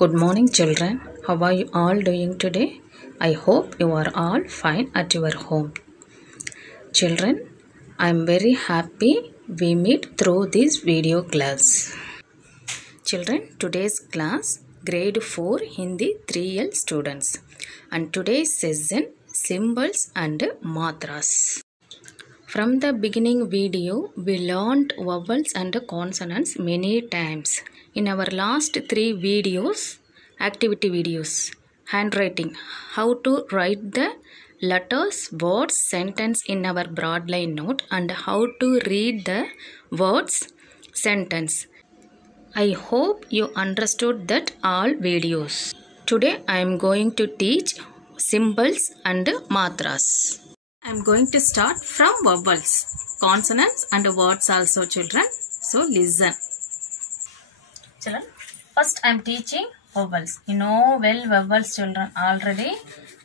Good morning, children. How are you all doing today? I hope you are all fine at your home. Children, I am very happy we meet through this video class. Children, today's class grade 4 Hindi 3L students, and today's session symbols and matras. From the beginning video, we learned vowels and consonants many times. In our last 3 videos, activity videos, handwriting, how to write the letters, words, sentence in our broadline note, and how to read the words, sentence. I hope you understood that all videos. Today I am going to teach symbols and matras. I am going to start from vowels, consonants and words also, children. So listen. Children, first I am teaching vowels. You know well vowels, children, already.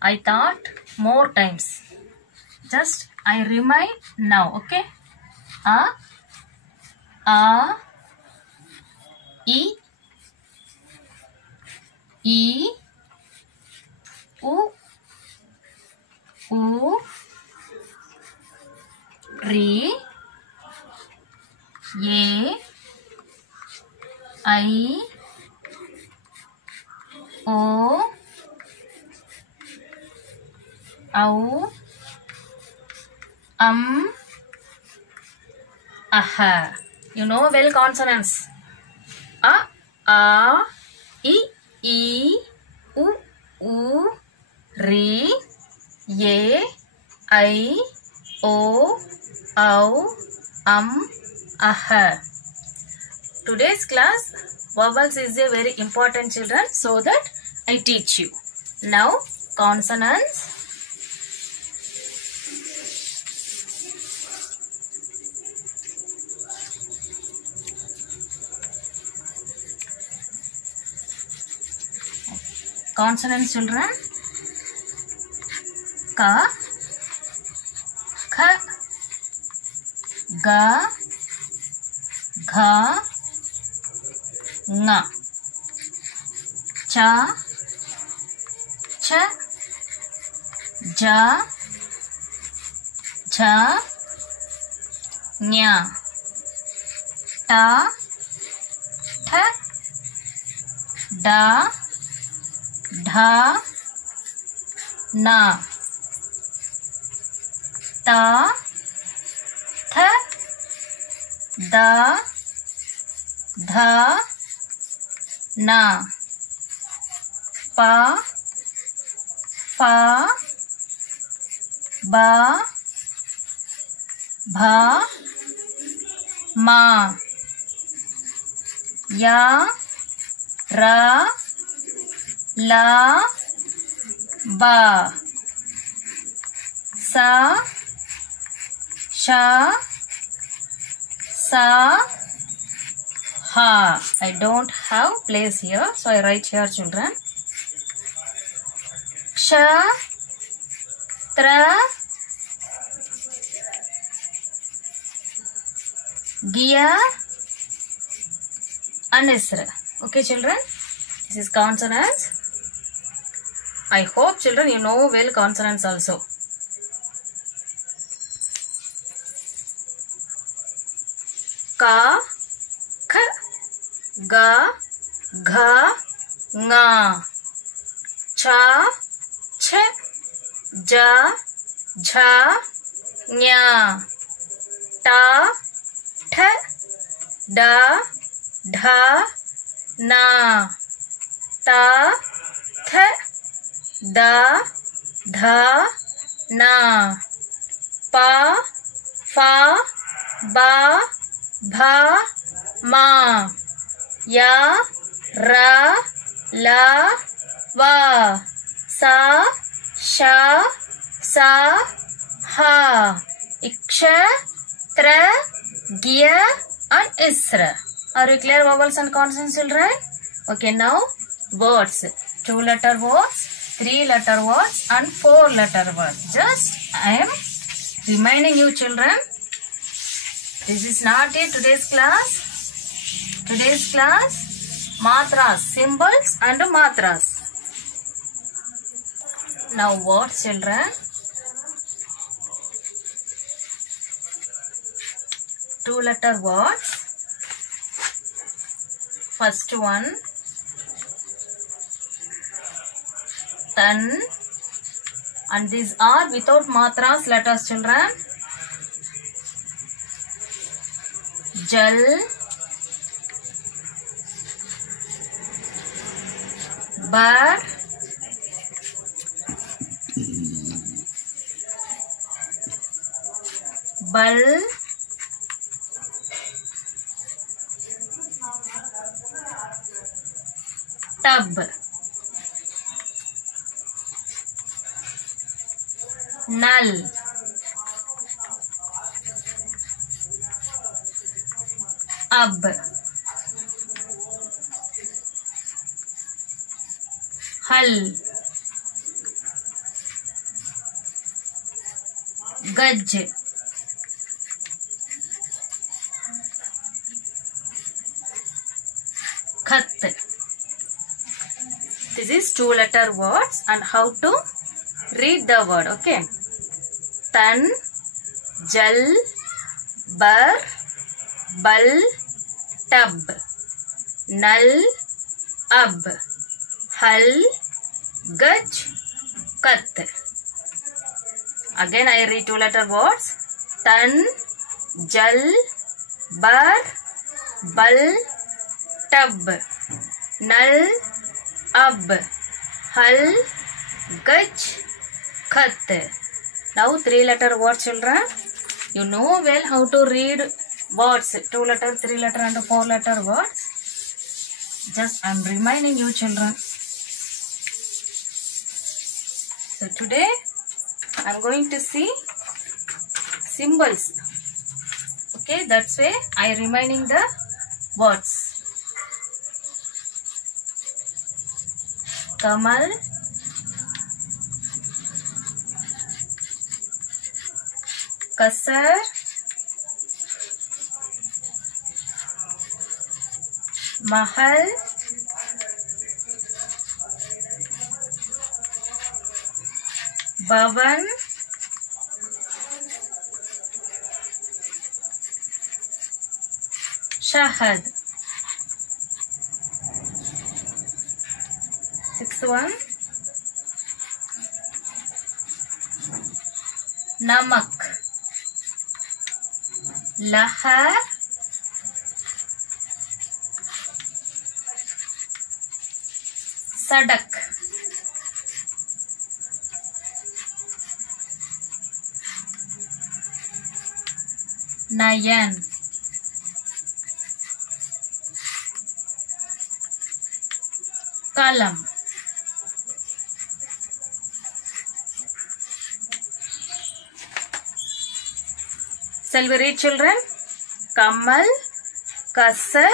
I taught more times. Just I remind now, okay? A, E, U, Re, Ye, I, O, Au, Aha. You know well consonants. A, I, U, Re, Ye, I, O, Au, Aha. Today's class, vowels is a very important, children, so that I teach you. Now, consonants. Consonants, children. Ka, Kha, Ga, Gha, Nga, Cha, Cha, Ja, Jha, Nya, Ta, Tha, Da, Dha, Na, Ta, Tha, Da, Dha, Na, Pa, Fa, Ba, Bha, Ma, Ya, Ra, La, Ba, Sa, Sha, Sa, Ha. I don't have place here, so I write here, children. Ksha, Tra, Gya, Anisra. Okay, children? This is consonants. I hope, children, you know well consonants also. Ka, Kha, Ga, Gha, Nga, Cha, Cha, Ja, Jha, Nya, Ta, Tha, Da, Dha, Na, Ta, Tha, Da, Dha, Na, Pa, Fa, Ba, Bha, Ma, Ya, Ra, La, Va, Sa, Sha, Sa, Ha, Iksha, Tra, Gya, and Isra. Are you clear vowels and consonants, children? Okay, now words. 2-letter words, 3-letter words, and 4-letter words. Just I am reminding you, children. This is not a today's class. Today's class Matras, symbols and matras. Now words, children. Two-letter words. First one, tan, and these are without matras letters, children. Jal, bar, bal, tub, null, ab, hal, gaj, khat. This is two-letter words and how to read the word. Okay. Tan, jal, bar, bal, tub, null, ab, hal, gaj, kat. Again I read two-letter words. Tan, jal, bar, bal, tub, null, ab, hal, gaj, khat. Now three-letter words, children. You know well how to read words. Two-letter, three-letter and four-letter words. Just I am reminding you, children. So today I am going to see symbols. Okay, that's why I am reminding the words. Kamal, kasar, mahal, bhavan, shahad. Sixth one, namak, lahar, sadak, nayan, kalam. Shall we read, children? Kamal, kasar,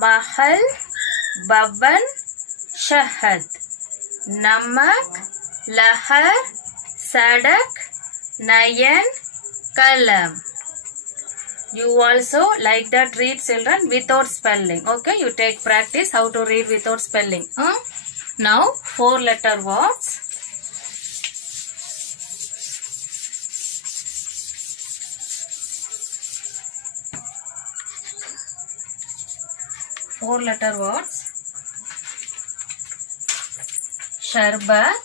mahal, bhavan, shahad, namak, lahar, sadak, nayan, kalam. You also like that read, children, without spelling. Okay, you take practice how to read without spelling. Now four-letter words. Four-letter words. Sharbat,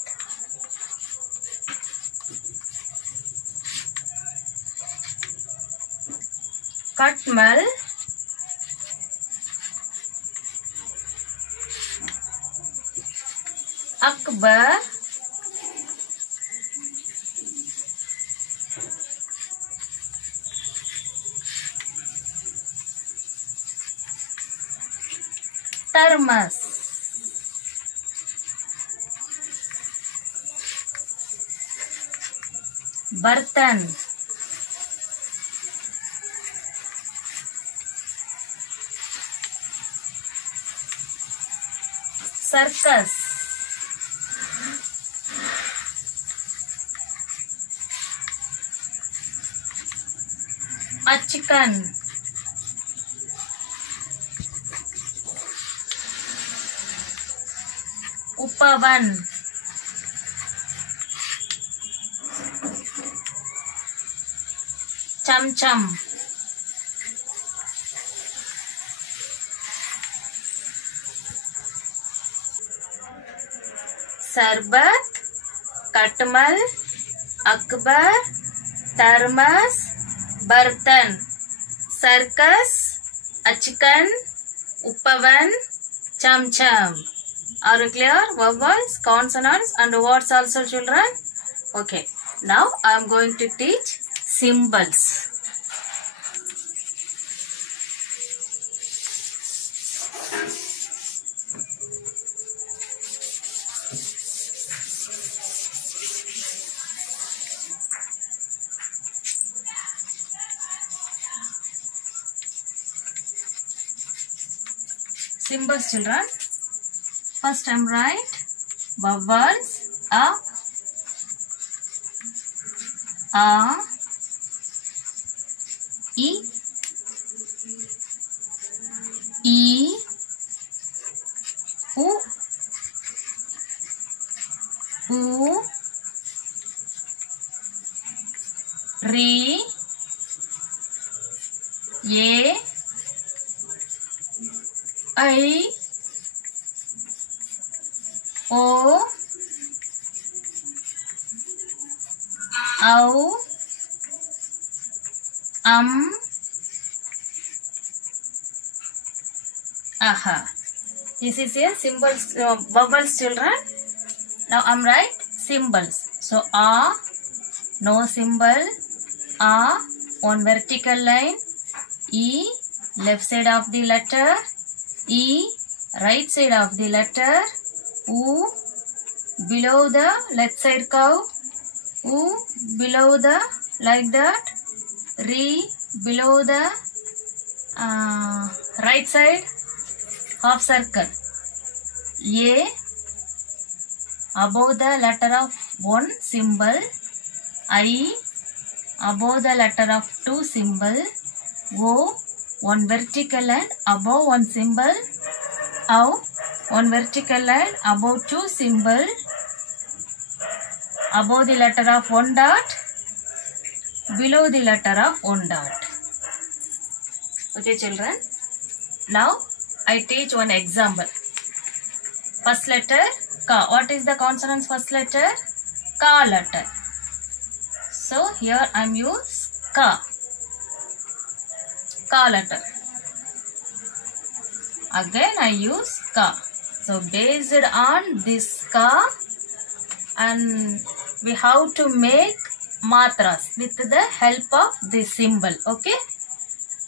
Katmal, Akbar, Thermos, Bartan, Circus, Achkan, Uppavan. Cham cham. Sarbat, Katmal, Akbar, Thermos, Bartan. Circus, Achikan, Uppavan, Cham cham. Are you clear? Vowels, consonants and words also, children? Okay. Now I am going to teach symbols. Symbols, children. First I am write vowels a, e, u, ri, ye, I, O, Au, Aha. This is a symbols, vowels, children. Now I am write symbols. So A, no symbol. A, on vertical line. E, left side of the letter. E, right side of the letter. U, below the left side curve. U, below the like that. Re, below the right side half circle. A, above the letter of one symbol. I, above the letter of two symbol. O, one vertical line above one symbol. Au, one vertical line above two symbol. Above the letter of one dot. Below the letter of one dot. Okay, children. Now I teach one example. First letter Ka. What is the consonant's first letter? Ka letter. So here I am use Ka. Ka letter. Again I use Ka. So based on this Ka, and we have to make matras with the help of this symbol. Okay.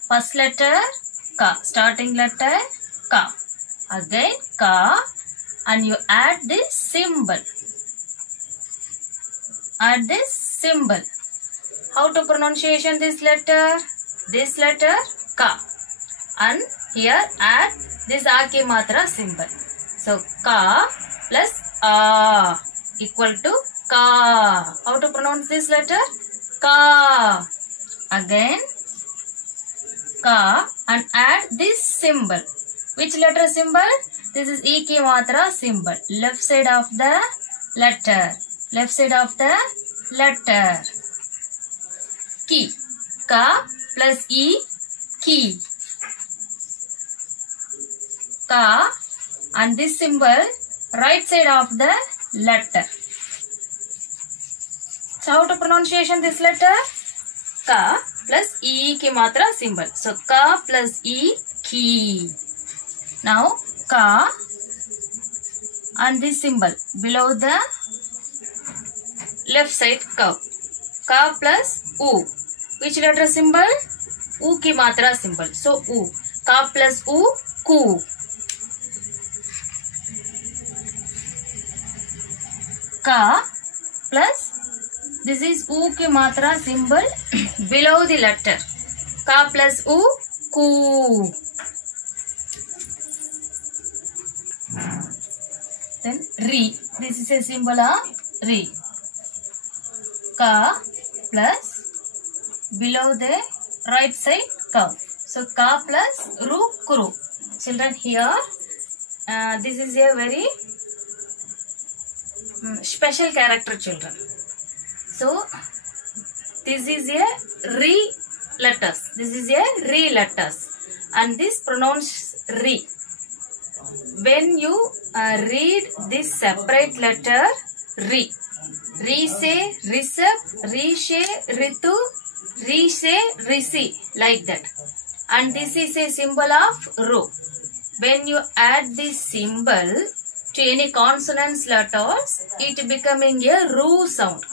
First letter Ka. Starting letter Ka. Again Ka, and you add this symbol. Add this symbol. How to pronunciation this letter? This letter Ka. And here add this Aki Matra symbol. So Ka plus A equal to Ka. How to pronounce this letter? Ka. Again Ka, and add this symbol. Which letter symbol? This is Iki Matra symbol. Left side of the letter. Left side of the letter. Ki. Ka plus E. Ki. Ka, and this symbol right side of the letter. So how to pronunciation this letter? Ka plus E ki matra symbol. So Ka plus E ki. Now Ka and this symbol below the left side curve. Ka plus U. Which letter symbol? U ki matra symbol. So U. Ka plus U, ku. Ka plus, this is U ki matra symbol below the letter. Ka plus U, ku. Then Ri. This is a symbol of Ri. Ka plus below the right side curve. So Ka plus Ru, Kuru. Children, here this is a very special character, children. So this is a re letters. This is a re letters, and this pronounced re. When you read this separate letter re, re-se, risab, re-she, ritu, re-se, risi, like that. And this is a symbol of ru. When you add this symbol to any consonants letters, it becoming a ru sound.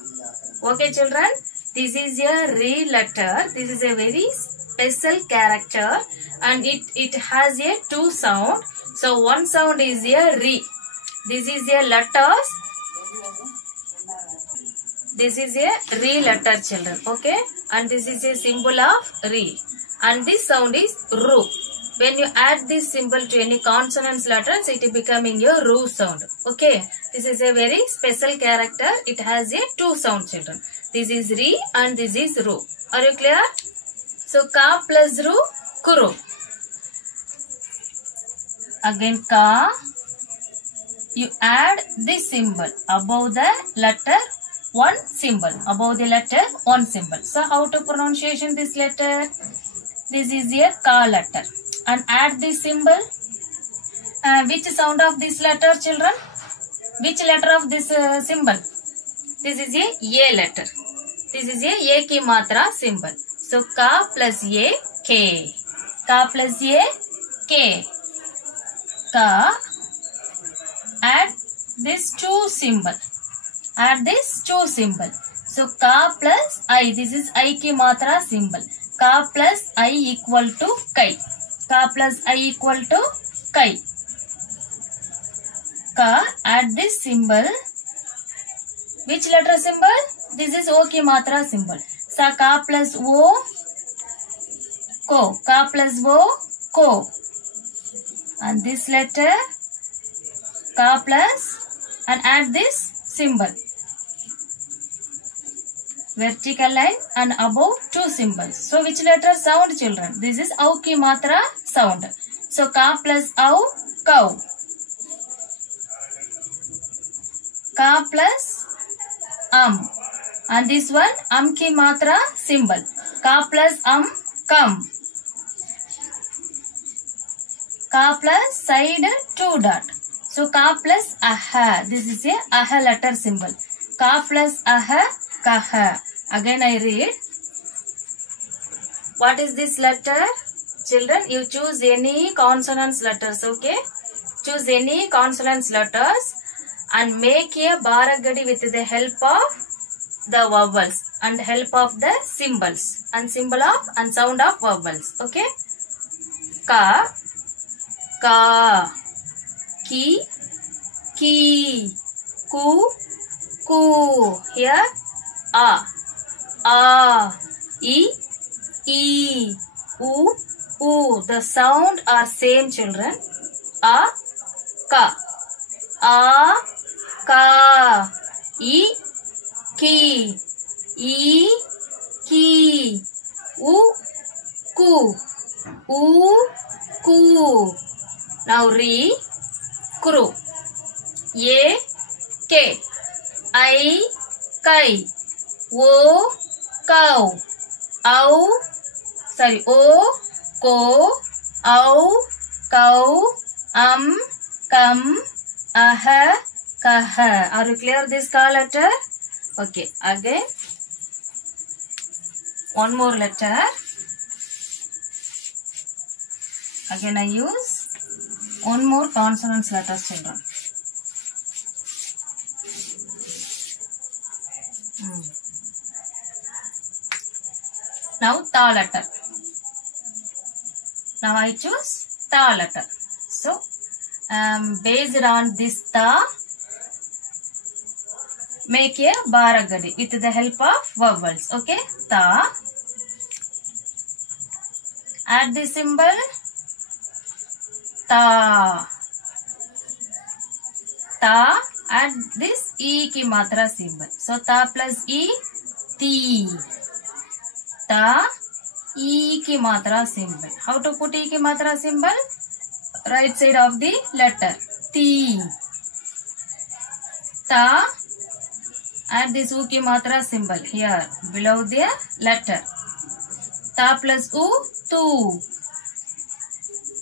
Okay, children, this is a re letter. This is a very special character, and it has a two sound. So one sound is a re. This is a letters. This is a re letter, children. Okay, and this is a symbol of re, and this sound is ru. When you add this symbol to any consonants letters, it is becoming a ru sound. Okay, this is a very special character. It has a two sound, children. This is re and this is ru. Are you clear? So ka plus ru, kuru. Again ka, you add this symbol above the letter one symbol, above the letter one symbol. So how to pronunciation this letter? This is a ka letter, and add this symbol. Which sound of this letter, children? Which letter of this symbol? This is a letter. This is a ki matra symbol. So ka plus a, k. Ka plus a, k. Ka, add this two symbol. Add this two symbol. So ka plus I. This is I ki matra symbol. Ka plus I equal to kai. Ka plus I equal to kai. Ka, add this symbol. Which letter symbol? This is O ki matra symbol. Sa ka plus O, ko. Ka plus O, ko. And this letter ka plus, and add this symbol. Vertical line and above two symbols. So which letter sound, children? This is au ki matra sound. So ka plus au, cow. Ka plus and this one ki matra symbol. Ka plus come. Ka plus side two dot. So ka plus aha. This is a aha letter symbol. Ka plus aha, kaha. Again I read. What is this letter? Children, you choose any consonants letters, okay? Choose any consonants letters and make a baragadi with the help of the vowels and help of the symbols and symbol of and sound of vowels, okay? Ka, ka, ki, ki, ku, ku. Here a, I, u. The sound are same, children. A, ka, ka, I, ki, u, ku. Now re, kru. Ye, ke. I, kai. O, cow. O, ko. Au, cow. Come. Aha, kaha. Are you clear this ka letter? Okay, again one more letter. Again I use one more consonants letters, children. Now ta letter. Now I choose ta letter. So based on this ta, make a baragadi with the help of vowels. Okay, ta. Add the symbol ta. Ta. Add this e ki matra symbol. So ta plus e, ti. Ta, e ki matra symbol. How to put e ki matra symbol? Right side of the letter. Ti. Ta, Add this U ki matra symbol here below the letter. Ta plus U, tu.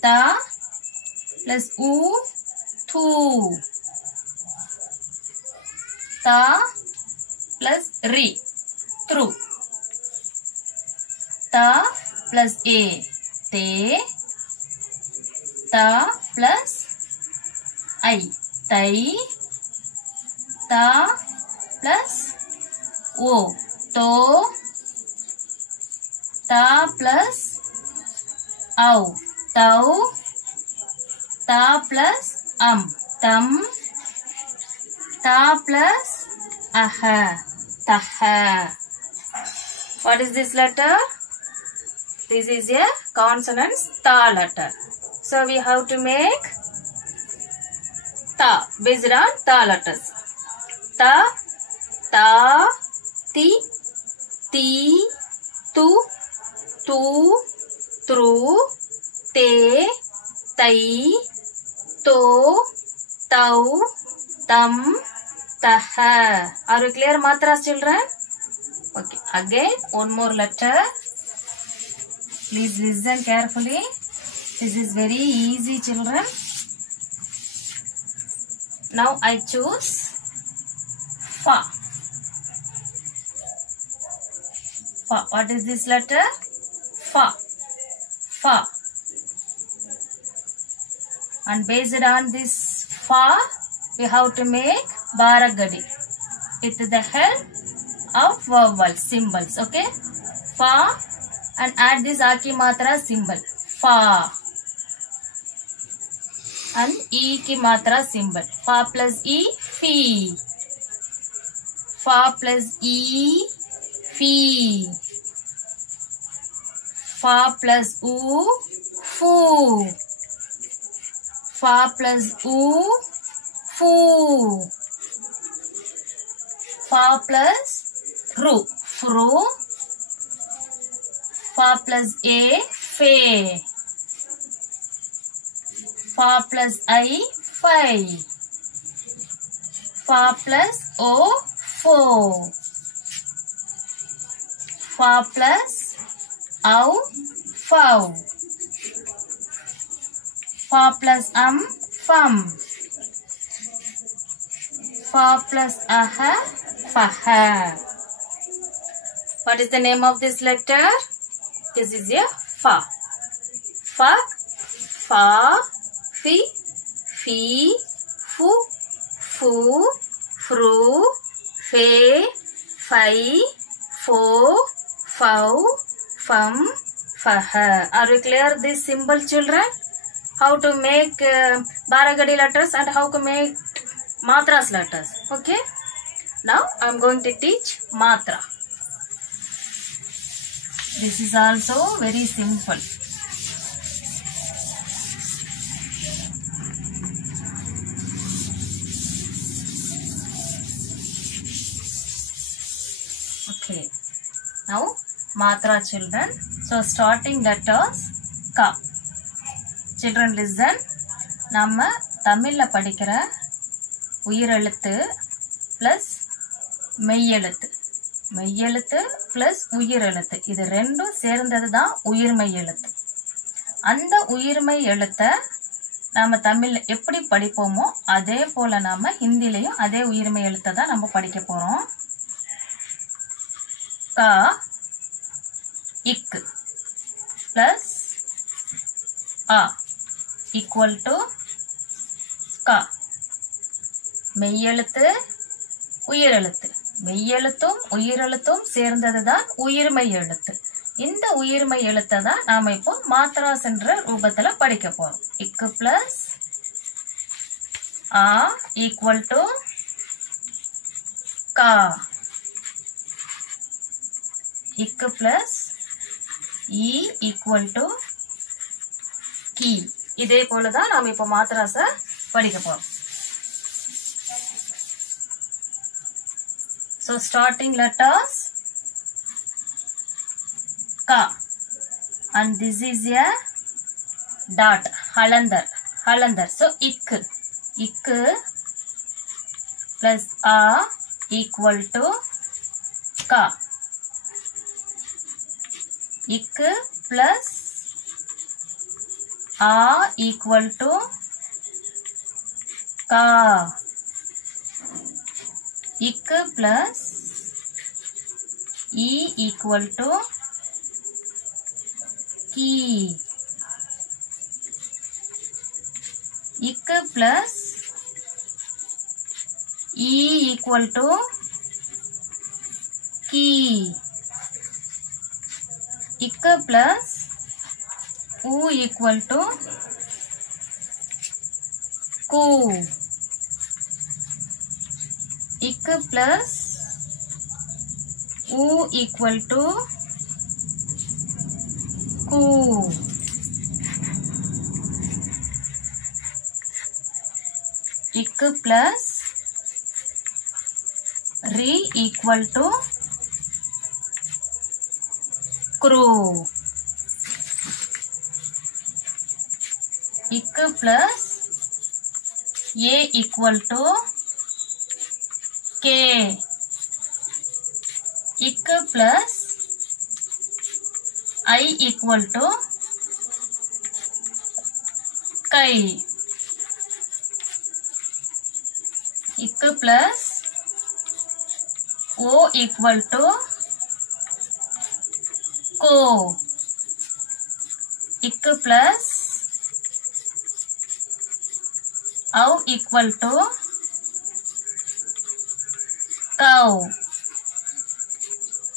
Ta plus U, tu. Ta plus ri, true. Ta plus a, te. Ta plus I, tai. Ta plus o, to. Ta plus au, tau. Ta plus tam. Ta plus aha, taha. What is this letter? This is a consonant ta letter. So we have to make ta based on ta letters. Ta, ta, ti, ti, tu, tu, tru, te, tai, to, tau, tam, taha. Are you clear, matras, children? Okay. Again, one more letter. Please listen carefully. This is very easy, children. Now I choose fa. Fa. What is this letter? Fa. Fa. And based on this fa, we have to make baragadi with the help of vowel symbols. Okay. Fa. And add this aki matra symbol. Fa. And e ki matra symbol. Fa plus e, fi. Fa plus e, fi. Fa plus u, fu. Fa plus u, fu. Fa plus ru, fru. Fa plus a, fe. Fa plus I, fi. Fa plus o, fo. Fa plus au, fau. Fa plus fam. Fa plus aha, faha. What is the name of this letter? This is a fa. Fa, fa, fi, fi, fu, fu, fru, fe, fai, fo, fau, fum, faha. Are you clear this symbol, children? How to make baragadi letters and how to make matras letters. Okay. Now I am going to teach matra. This is also very simple. Okay. Now matra, children. So starting letters ka. Children listen. நம்ம தமிழ்ல படிக்கிற உயிரெழுத்து plus மெய்யெழுத்து. மெய்யெழுத்து plus உயிரெழுத்து. இது ரெண்டும் சேர்ந்தது தான் உயிர்மெய் எழுத்து. அந்த உயிர்மெய் எழுத்தை நாம தமிழ்ல எப்படி படிப்போமோ அதே போல நாம ஹிந்திலையும் அதே உயிர்மெய் எழுத்தை தான் நம்ம படிக்க போறோம். கா, இக் plus ah equal to ka. மெய்யெழுத்து உயிரெழுத்து. மெய்யெழுத்தும் உயிரெழுத்தும் சேர்ந்ததுதான் உயிர்மெய் எழுத்து. இந்த உயிர்மெய் எழுத்தை தான் நாம இப்போ மாத்ராஸ் என்ற ரூபத்துல படிக்க போறோம். இக்கு பிளஸ் ஆ ஈக்குவல் டு கா. இக்கு பிளஸ் இ ஈக்குவல் டு கி. இதே போலதான் நாம இப்போ மாத்ராஸ படிக்க போறோம். So starting letters ka, and this is a dot, halandar. So ik plus a equal to ka. Ik plus a equal to ka. Ik plus e equal to ki. Ik plus e equal to ki. Ik plus u equal to ku. Ik plus u equal to ku. Ik plus ri equal to kru. Ik plus a equal to k. Ik plus I equal to kai. Ik plus o equal to ko. Ik plus au equal to cow.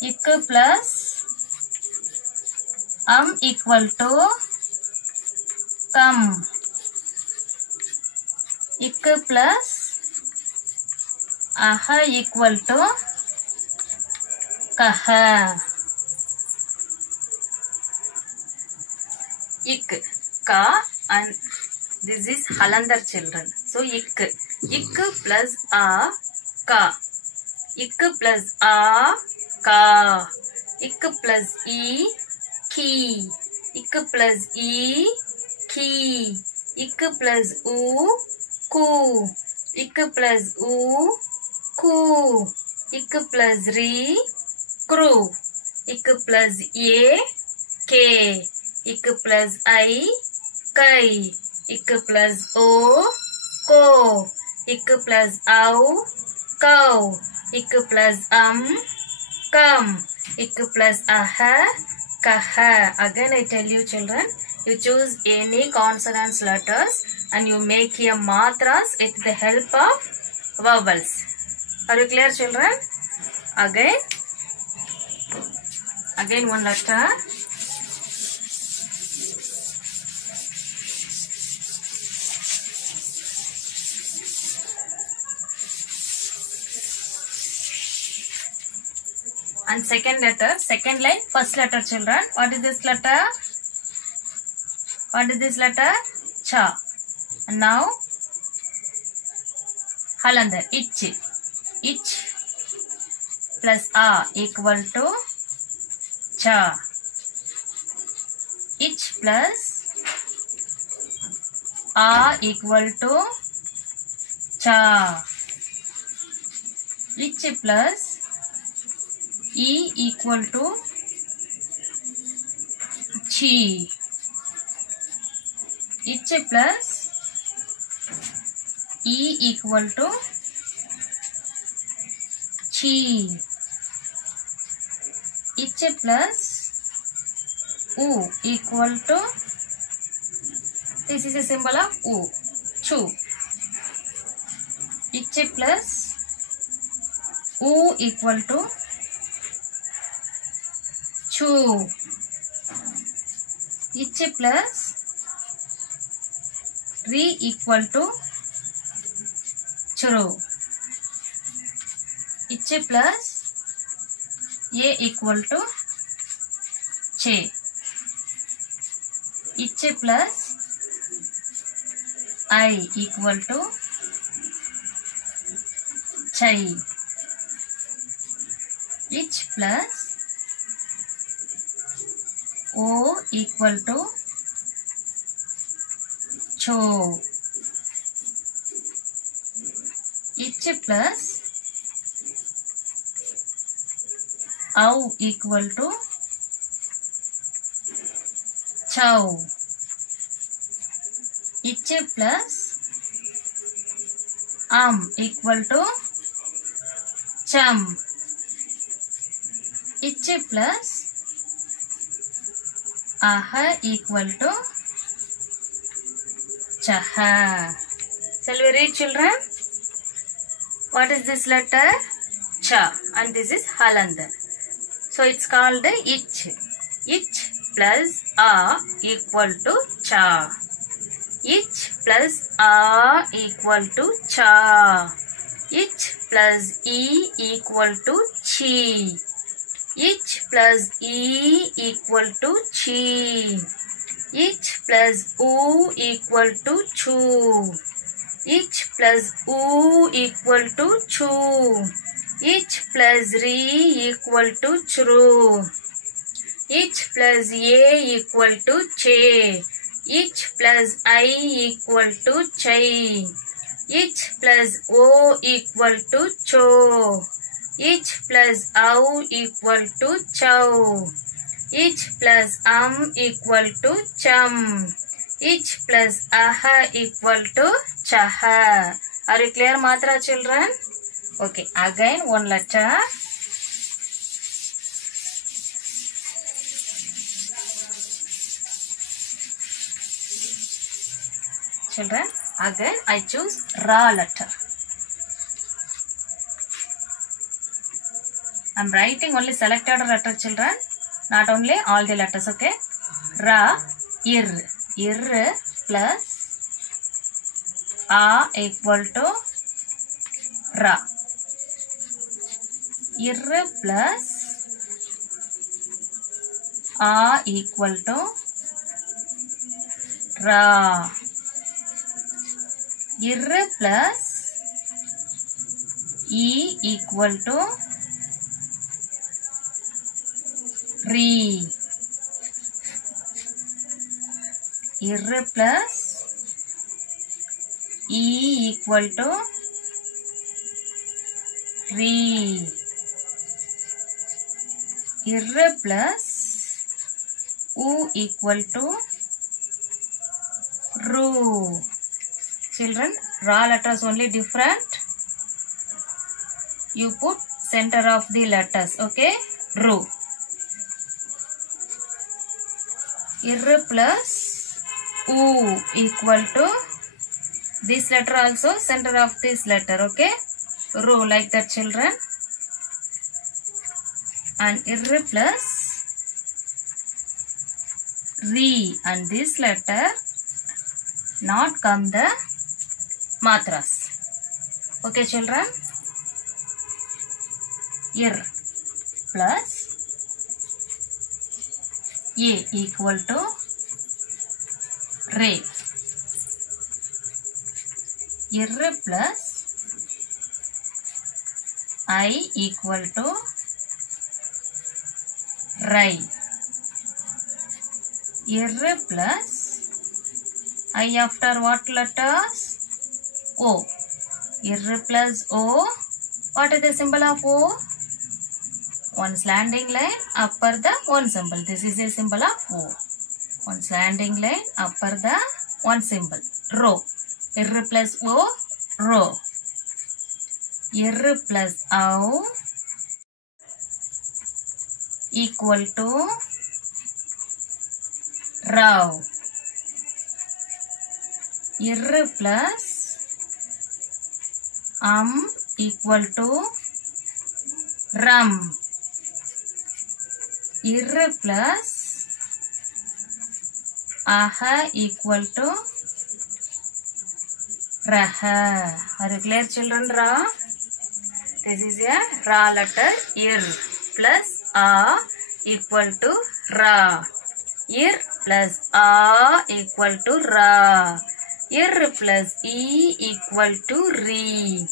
Ik plus equal to come. Ik plus aha equal to kaha. Ik ka and this is Halandar children. So ik plus a ka. Ik plus a ka. Ik plus e ki. Ik plus e ki. Ik plus u ku. Ik plus u ku. Ik plus ri kru. Ik plus a k. Ik plus I kai. Ik plus o ko. Ik plus au cow. Ik plus come. Ik plus aha kaha. Again I tell you children, you choose any consonants letters and you make a matras with the help of vowels. Are you clear children? Again one letter. And second letter, second line, first letter children. What is this letter? What is this letter? Cha. And now Halandar, ich. Ich plus a equal to cha. Ich plus a equal to cha. Ich plus e equal to chi. Ich plus e equal to chi. Ich plus u equal to, this is a symbol of u, chu. Ich plus u equal to chu. Ich plus ri equal to churu. Ich plus a equal to che. Ich plus I equal to chai. Ich plus o equal to cho. Ich plus Au equal to chow. Ich plus equal to chum. Ich plus aha equal to chaha. Shall we read, children? What is this letter? Cha, and this is Halander. So it's called ich. Ich plus a equal to cha. Ich plus a equal to cha. Ich plus e equal to chi. Ich plus e equal to chi. Ich plus u equal to chu. Ich plus u equal to chu. Ich plus re equal to chru. Ich plus a equal to che. Ich plus I equal to chai. Ich plus o equal to cho. Ich plus au equal to chow. Ich plus equal to chum. Ich plus aha equal to chaha. Are you clear, Matra children? Okay, again one letter. Children, again I choose Ra letter. I am writing only selected letter, children, not only all the letters, okay? Ra, ir. Ir plus a equal to ra. Ir plus a equal to ra. Ir plus e equal to re. Ir plus e equal to re. Ir plus u equal to ru. Children, Ra letters only different. You put center of the letters, okay? Ru. Ir plus u equal to this letter also center of this letter, okay? Ru, like that, children. And ir plus re, and this letter not come the matras. Okay, children? Ir plus a equal to re. Ir plus I equal to rai. Ir plus I after what letters? O. Ir plus O. What is the symbol of O? One slanting line, upper the one symbol. This is the symbol of O. One slanting line, upper the one symbol. Ro. Ir plus O, ro. Ir plus au equal to rau. Ir plus equal to ram. Ir plus aha equal to raha. Are you clear, children? Ra. This is a Ra letter. Ir plus a equal to ra. Ir plus a equal to ra. Ir plus e equal to re.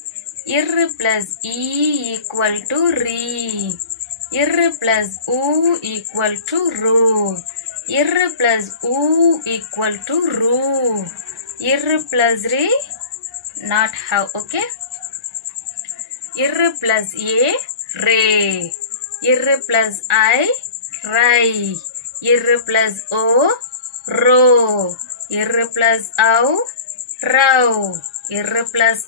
Ir plus e equal to re. Ir plus u equal to ru. Ir plus u equal to ru. Ir plus re not have, okay? Ir plus a re. Ir plus I, rai. Ir plus O, ro. Ir plus au, rau. Ir plus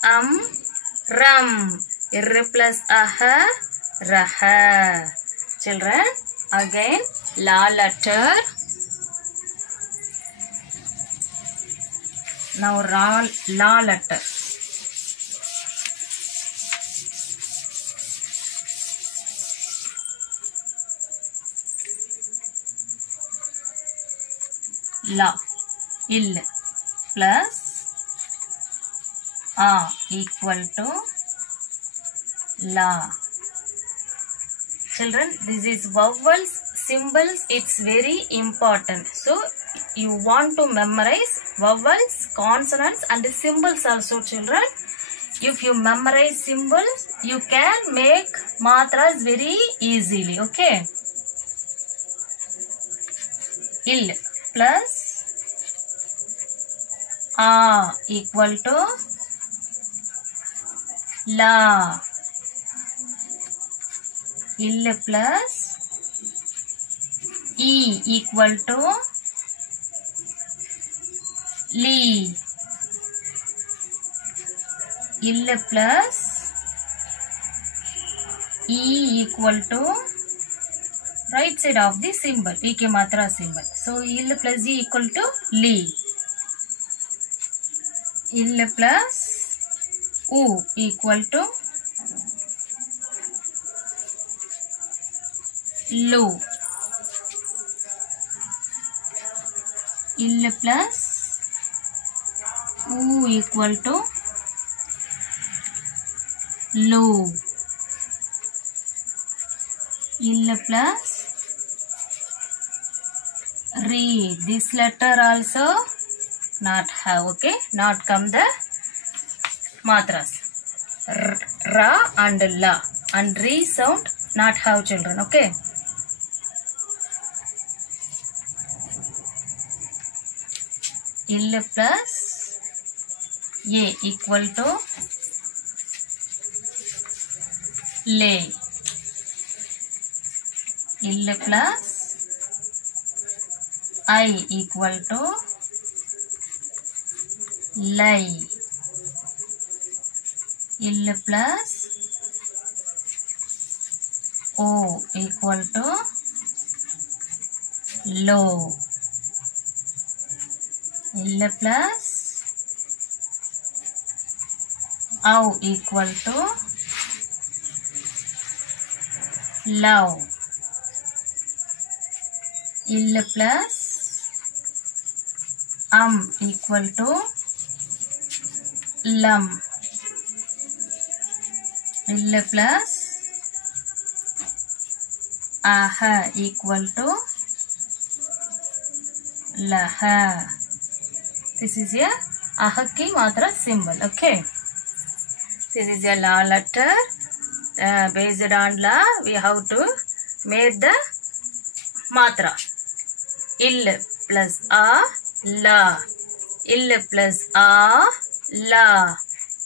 ram. Ir plus aha, raha. Children, again la letter. Now la letter. La, il plus a equal to la. Children, this is vowels, symbols, it's very important. So, you want to memorize vowels, consonants and symbols also, children. If you memorize symbols, you can make matras very easily, okay? Il plus a equal to la. Il plus E equal to li. Il plus E equal to right side of the symbol, E ke matra symbol. So, il plus E equal to li. Il plus U equal to lu. Il plus U equal to lu. Il plus re. This letter also not have, okay? Not come the matras. Ra and la. And re sound not have, children, okay? Il plus A equal to le. Il plus I equal to lai. Il plus O equal to lo. Il plus au equal to love. Il plus equal to lam. Il plus aha equal to laha. This is a aha ki matra symbol, okay? This is a la letter. Based on la, we have to make the matra. Il plus a, la. Il plus a, la.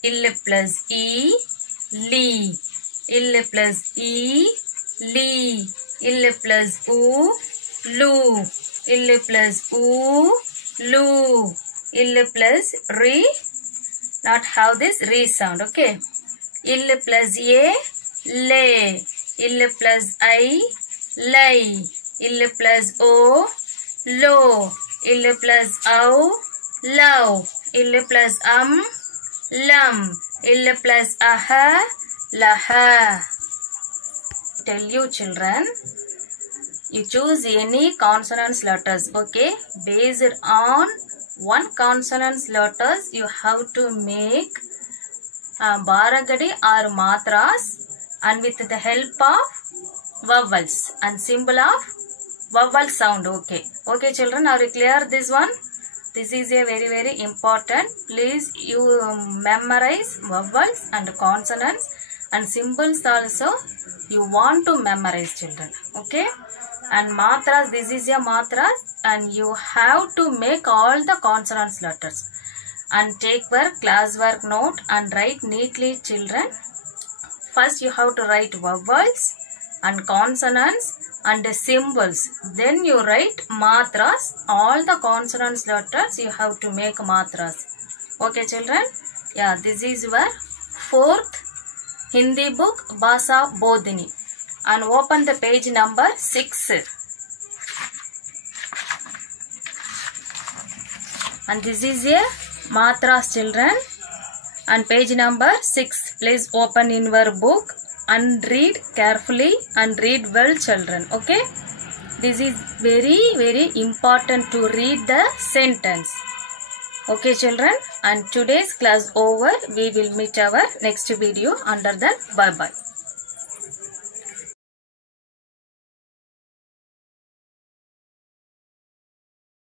Il plus e, li. Il plus e, li. Il plus u, lu. Il plus u, lu. Il plus re, not have this re sound, okay? Il plus a, le. Il plus I, lai. Il plus o, lo. Il plus au, lau. Il plus lam. Il plus aha, laha. Tell you, children, you choose any consonants letters, okay? Based on one consonants letters, you have to make baragadi or matras, and with the help of vowels and symbol of vowel sound, okay? Okay, children, are you clear this one? This is a very, very important. Please, you memorize vowels and consonants and symbols also. You want to memorize, children, okay? And matras, this is a matras, and you have to make all the consonants letters. And take your classwork note and write neatly, children. First, you have to write vowels, and consonants and symbols. Then you write matras. All the consonants letters you have to make matras. Okay children? Yeah, this is your 4th Hindi book Bhasha Bodhini. And open the page number 6. And this is a matras children. And page number 6. Please open in your book and read carefully and read well children. Okay. This is very important to read the sentence. Okay children. And today's class over. We will meet our next video. Under that, bye bye.